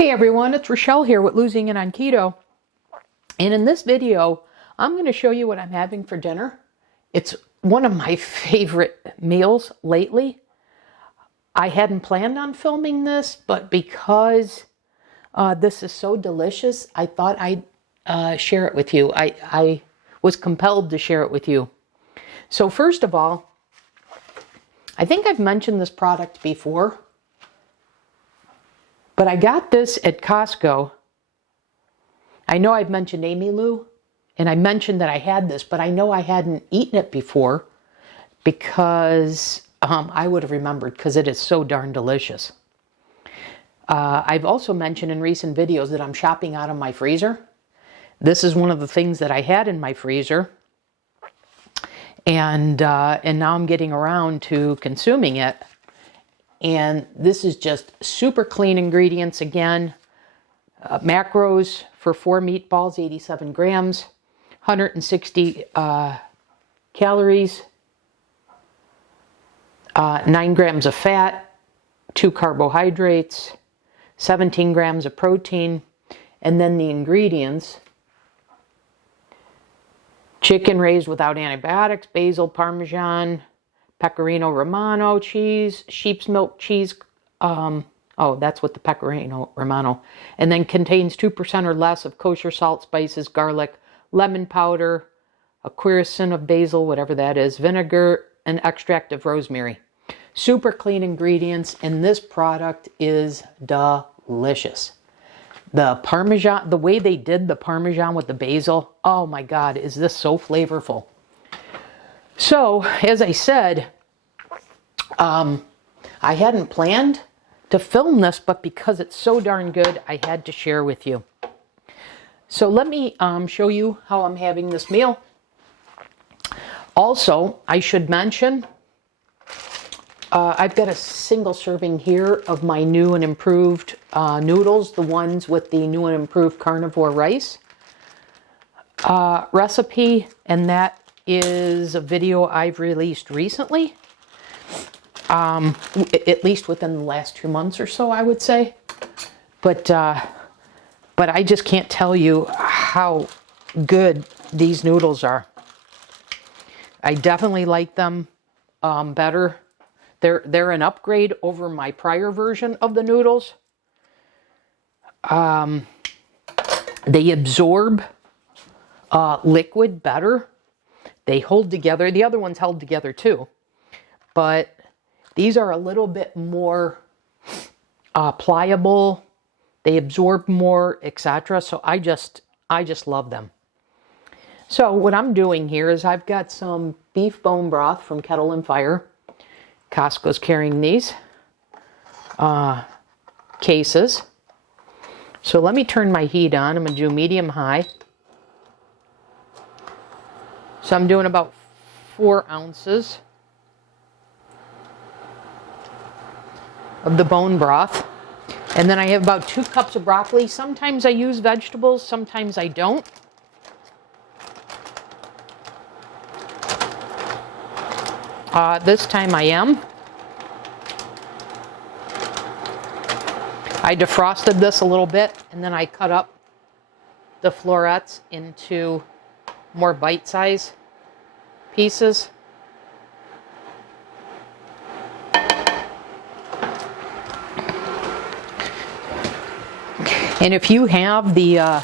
Hey everyone, it's Rochelle here with Losing It on Keto. And in this video, I'm going to show you what I'm having for dinner. It's one of my favorite meals lately. I hadn't planned on filming this, but because this is so delicious, I thought I'd share it with you. I was compelled to share it with you. So first of all, I think I've mentioned this product before. But I got this at Costco. I know I've mentioned AmyLu, and I mentioned that I had this, but I know I hadn't eaten it before because I would have remembered because it is so darn delicious. I've also mentioned in recent videos that I'm shopping out of my freezer. This is one of the things that I had in my freezer, and now I'm getting around to consuming it. And this is just super clean ingredients again. Macros for 4 meatballs, 87 grams, 160 calories, 9 grams of fat, 2 carbohydrates, 17 grams of protein, and then the ingredients. Chicken raised without antibiotics, Basil Parmesan, Pecorino Romano cheese, sheep's milk cheese. That's what the Pecorino Romano. And then contains 2% or less of kosher salt, spices, garlic, lemon powder, a quercetin of basil, whatever that is, vinegar, and extract of rosemary. Super clean ingredients, and this product is delicious. The Parmesan, the way they did the Parmesan with the basil, oh my God, is this so flavorful. So, as I said, I hadn't planned to film this, but because it's so darn good, I had to share with you. So let me show you how I'm having this meal. Also, I should mention, I've got a single serving here of my new and improved noodles, the ones with the new and improved carnivore rice recipe, and that is a video I've released recently, at least within the last 2 months or so, I would say. But I just can't tell you how good these noodles are. I definitely like them better. They're an upgrade over my prior version of the noodles. They absorb liquid better. They hold together. The other ones held together too. But these are a little bit more pliable. They absorb more, etc. So I just love them. So what I'm doing here is I've got some beef bone broth from Kettle and Fire. Costco's carrying these cases. So let me turn my heat on. I'm going to do medium-high. So I'm doing about 4 ounces of the bone broth. And then I have about 2 cups of broccoli. Sometimes I use vegetables, sometimes I don't. This time I am. I defrosted this a little bit, and then I cut up the florets into more bite-sized pieces. And if you have the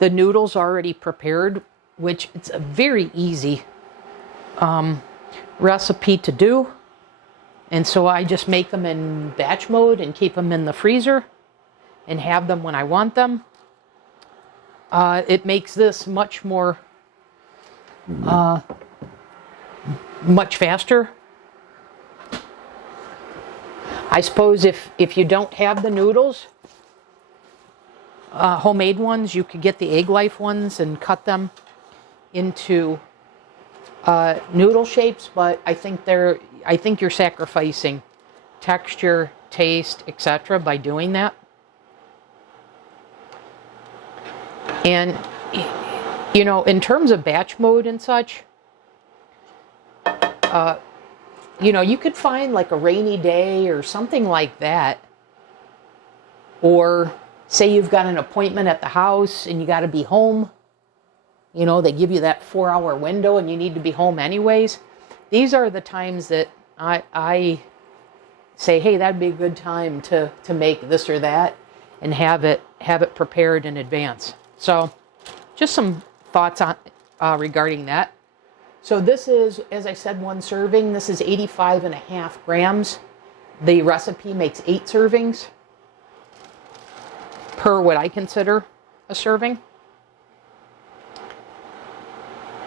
noodles already prepared, which it's a very easy recipe to do, and so I just make them in batch mode and keep them in the freezer and have them when I want them. It makes this much more much faster. I suppose if you don't have the noodles, homemade ones, you could get the Egg Life ones and cut them into noodle shapes, but I think you're sacrificing texture, taste, etc. by doing that. And you know, in terms of batch mode and such, you know, you could find like a rainy day or something like that, or say you've got an appointment at the house and you got to be home. You know, they give you that 4-hour window and you need to be home anyways. These are the times that I say, hey, that'd be a good time to make this or that and have it prepared in advance. So just some thoughts on regarding that. So this is, as I said, 1 serving. This is 85.5 grams. The recipe makes 8 servings per what I consider a serving.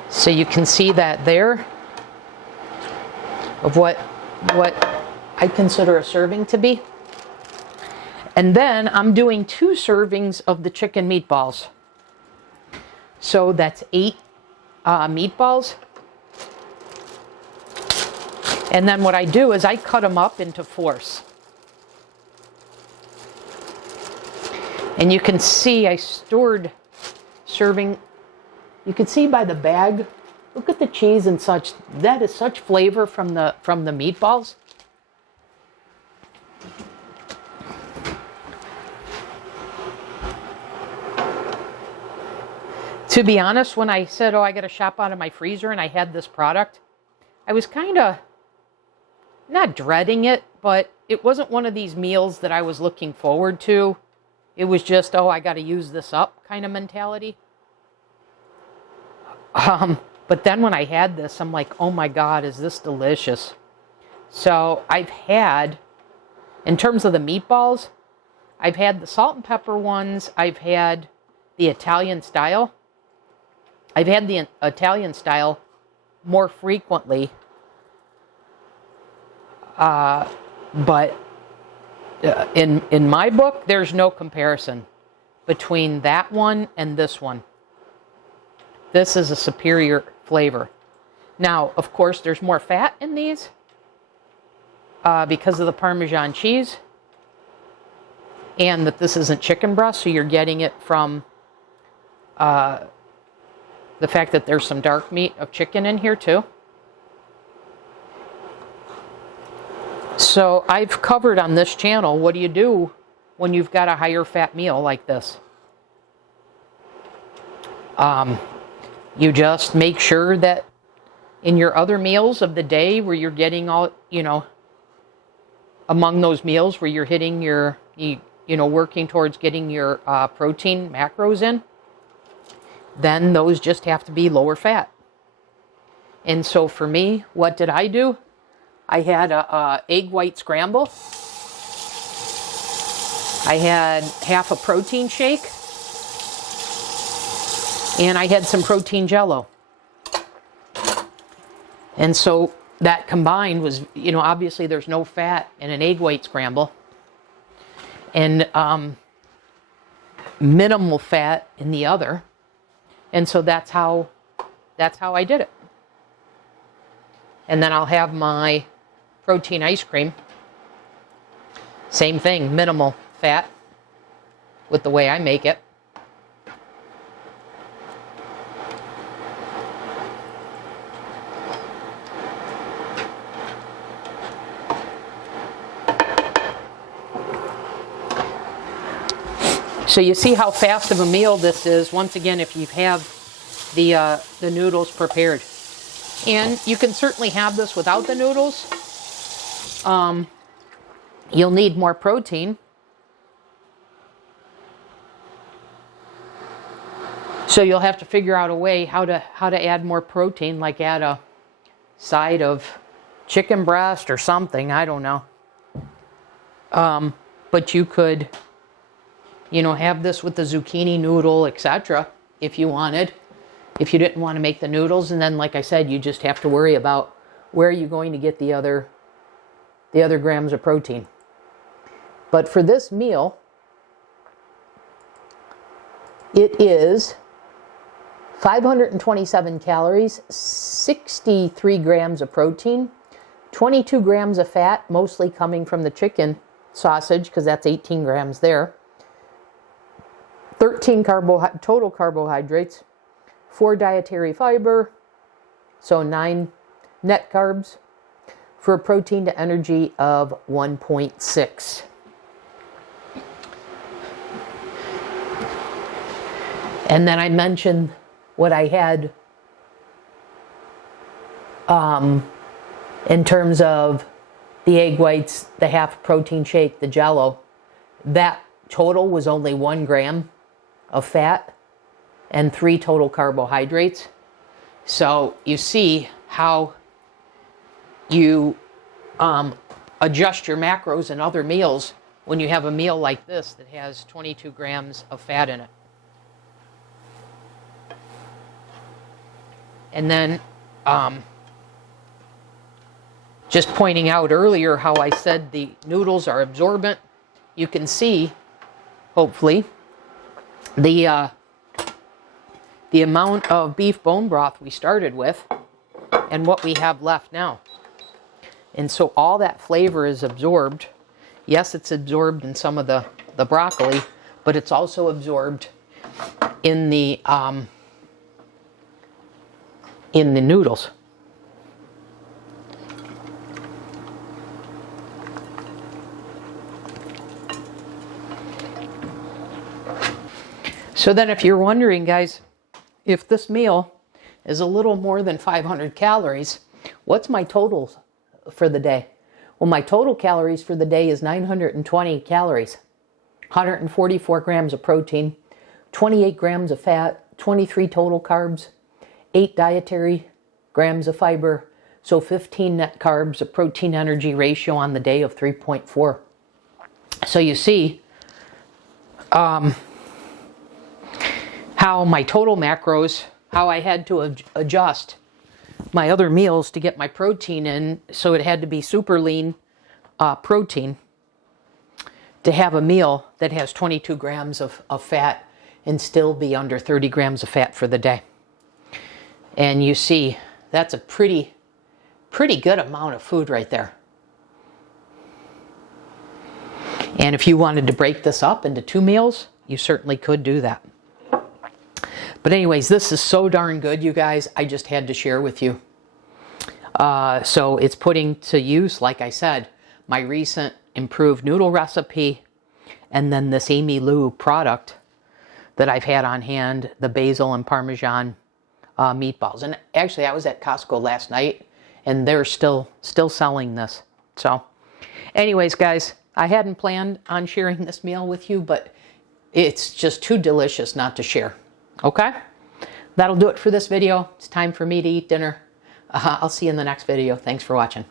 So you can see that there of what I consider a serving to be. And then I'm doing 2 servings of the chicken meatballs. So that's 8 meatballs. And then what I do is I cut them up into 4s. And you can see I stored serving. You can see by the bag, look at the cheese and such. That is such flavor from the meatballs. To be honest, when I said, oh, I got to shop out of my freezer and I had this product, I was kind of not dreading it, but it wasn't one of these meals that I was looking forward to. It was just, oh, I got to use this up kind of mentality. But then when I had this, I'm like, oh my God, is this delicious? So I've had, in terms of the meatballs, I've had the salt and pepper ones. I've had the Italian style. I've had the Italian style more frequently. But in my book, there's no comparison between that one and this one. This is a superior flavor. Now, of course, there's more fat in these because of the Parmesan cheese, and that this isn't chicken breast, so you're getting it from the fact that there's some dark meat of chicken in here too. So I've covered on this channel, what do you do when you've got a higher fat meal like this? You just make sure that in your other meals of the day where you're getting all, among those meals where you're hitting your, working towards getting your protein macros in, then those just have to be lower fat. And so for me, what did I do? I had a egg white scramble. I had half a protein shake. And I had some protein jello. And so that combined was, obviously there's no fat in an egg white scramble. And minimal fat in the other. And so that's how I did it. And then I'll have my protein ice cream. Same thing, minimal fat with the way I make it. So you see how fast of a meal this is, once again, if you have the noodles prepared. And you can certainly have this without the noodles. You'll need more protein. So you'll have to figure out a way how to add more protein, like add a side of chicken breast or something, I don't know. But you could, have this with the zucchini noodle, etc. if you wanted. If you didn't want to make the noodles, and then, like I said, you just have to worry about where are you going to get the other grams of protein. But for this meal, it is 527 calories, 63 grams of protein, 22 grams of fat, mostly coming from the chicken sausage, because that's 18 grams there, 13 total carbohydrates, 4 dietary fiber, so 9 net carbs, for a protein to energy of 1.6. And then I mentioned what I had in terms of the egg whites, the half protein shake, the Jello. That total was only 1 gram of fat and 3 total carbohydrates. So you see how you adjust your macros and other meals when you have a meal like this that has 22 grams of fat in it. And then just pointing out earlier how I said the noodles are absorbent. You can see, hopefully, the amount of beef bone broth we started with and what we have left now. And so all that flavor is absorbed. Yes, it's absorbed in some of the broccoli, but it's also absorbed in the noodles. So then if you're wondering, guys, if this meal is a little more than 500 calories, what's my total for the day? Well, my total calories for the day is 920 calories, 144 grams of protein, 28 grams of fat, 23 total carbs, 8 dietary grams of fiber, so 15 net carbs, a protein energy ratio on the day of 3.4. So you see how my total macros, how I had to adjust my other meals to get my protein in, so it had to be super lean protein to have a meal that has 22 grams of fat and still be under 30 grams of fat for the day. And you see, that's a pretty good amount of food right there. And if you wanted to break this up into 2 meals, you certainly could do that. But anyways, this is so darn good, you guys. I just had to share with you. So it's putting to use, like I said, my recent improved noodle recipe, and then this AmyLu product that I've had on hand, the Basil and Parmesan meatballs. And actually, I was at Costco last night, and they're still selling this. So anyways, guys, I hadn't planned on sharing this meal with you, but it's just too delicious not to share. Okay? That'll do it for this video. It's time for me to eat dinner. I'll see you in the next video. Thanks for watching.